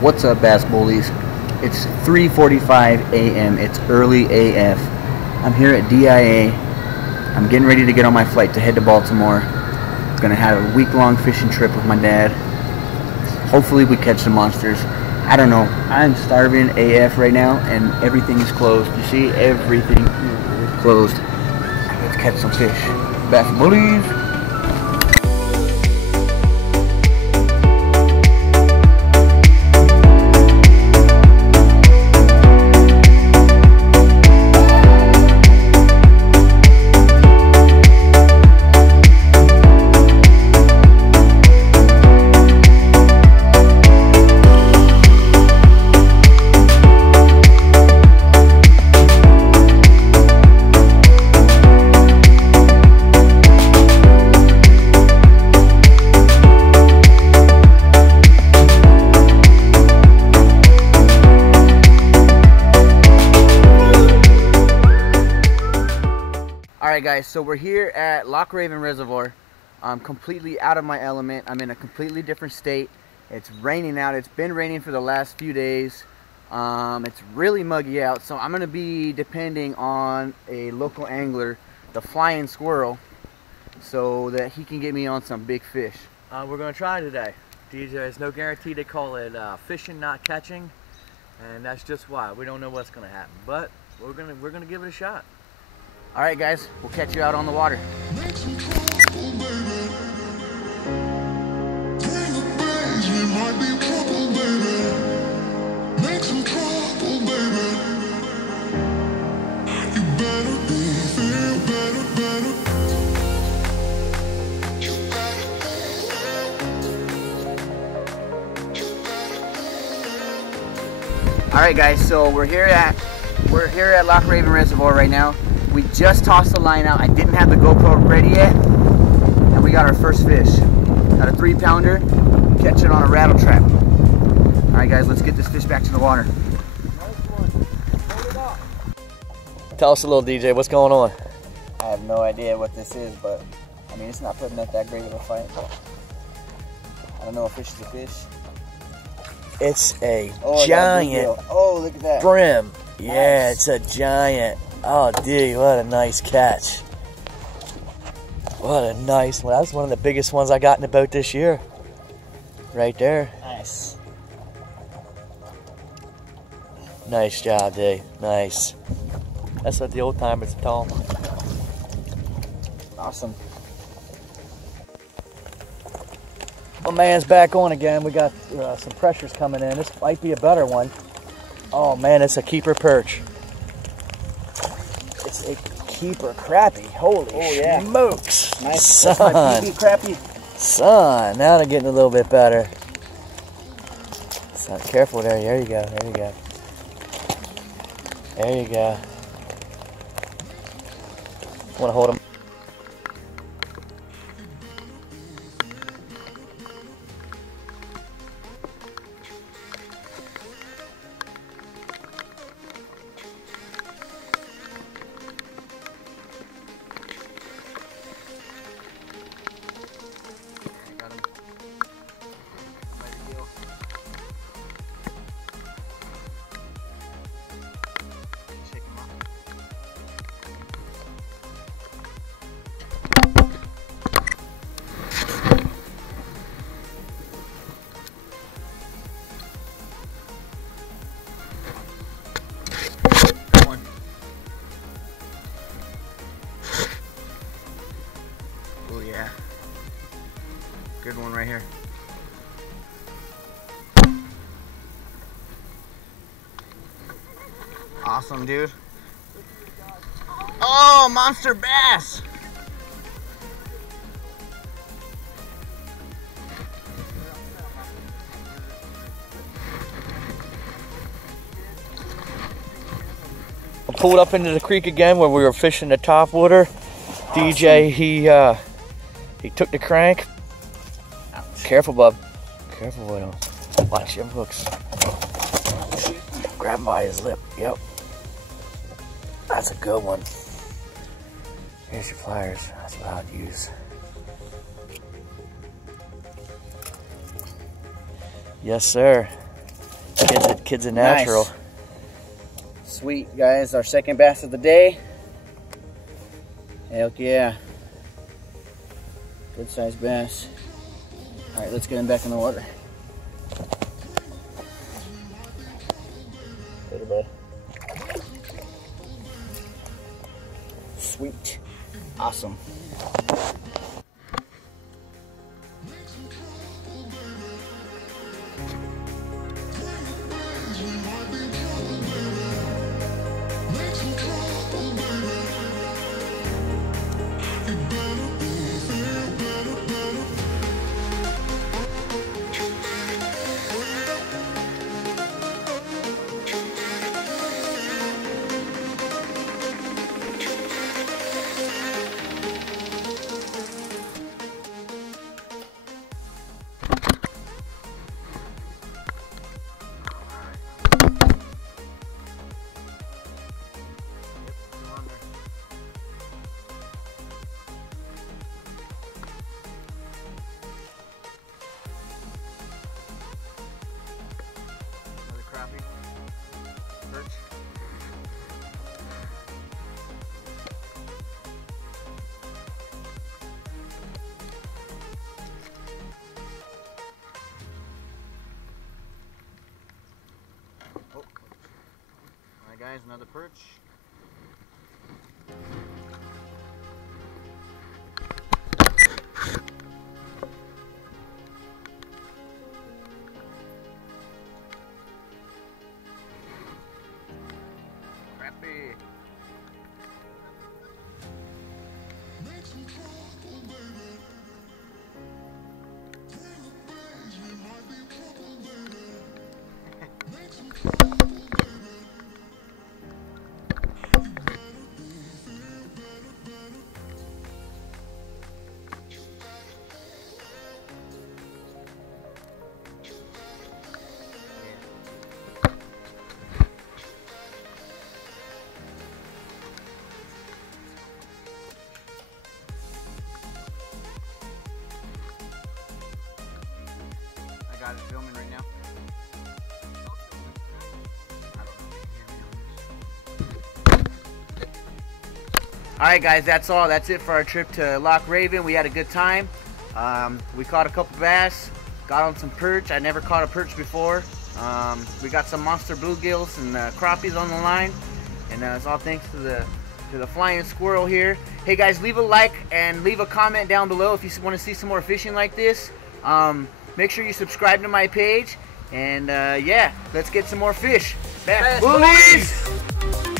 What's up, Bass Bullies? It's 3:45 a.m. It's early AF. I'm here at DIA. I'm getting ready to get on my flight to head to Baltimore. I'm gonna have a week-long fishing trip with my dad. Hopefully we catch some monsters. I don't know. I'm starving AF right now and everything is closed. You see, everything is closed. Let's catch some fish. Bass Bullies. Alright guys, so we're here at LockRaven Reservoir. I'm completely out of my element. I'm in a completely different state. It's raining out. It's been raining for the last few days. It's really muggy out, so I'm going to be depending on a local angler, the Flying Squirrel, so that he can get me on some big fish. We're going to try today. There's no guarantee. They call it fishing, not catching, and that's just why. We don't know what's going to happen, but we're gonna give it a shot. Alright guys, we'll catch you out on the water. Alright guys, so we're here at LockRaven Reservoir right now. We just tossed the line out. I didn't have the GoPro ready yet, and we got our first fish. Got a 3-pounder, catch it on a rattle trap. All right, guys, let's get this fish back to the water. Tell us a little, DJ, what's going on? I have no idea what this is, but I mean, it's not putting up that great of a fight. I don't know, a fish is a fish. It's a giant look at that. brim. Yeah, Nice. it's a giant. Oh, dude, what a nice catch. What a nice one. That was one of the biggest ones I got in the boat this year. Right there. Nice. Nice job, dude. Nice. That's what the old timers call them. Awesome. Well, man's back on again. We got some pressures coming in. This might be a better one. Oh, man, it's a keeper perch. It's a keeper crappie. Holy smokes. Nice. Son. Crappie. Son, now they're getting a little bit better. Son, careful there. There you go. There you go. There you go. Want to hold them. Oh yeah. Good one right here. Awesome, dude. Oh, monster bass. I pulled up into the creek again where we were fishing the topwater. Awesome. DJ, he took the crank. Ouch. Careful, bub. Careful, Will. Watch them hooks. Grab him by his lip. Yep. That's a good one. Here's your pliers. That's what I'd use. Yes, sir. Kid's a natural. Nice. Sweet, guys. Our second bass of the day. Heck yeah. Good sized bass. All right, let's get him back in the water. Later, bud. Sweet. Awesome. Perch. Oh. Alright guys, another perch. Crappie. I got it filming right now. Alright guys, that's all. That's it for our trip to LockRaven. We had a good time. We caught a couple bass, got on some perch. I never caught a perch before. We got some monster bluegills and crappies on the line. And it's all thanks to the Flying Squirrel here. Hey guys, leave a like and leave a comment down below if you want to see some more fishing like this. Make sure you subscribe to my page. And yeah, let's get some more fish. Bass bullies!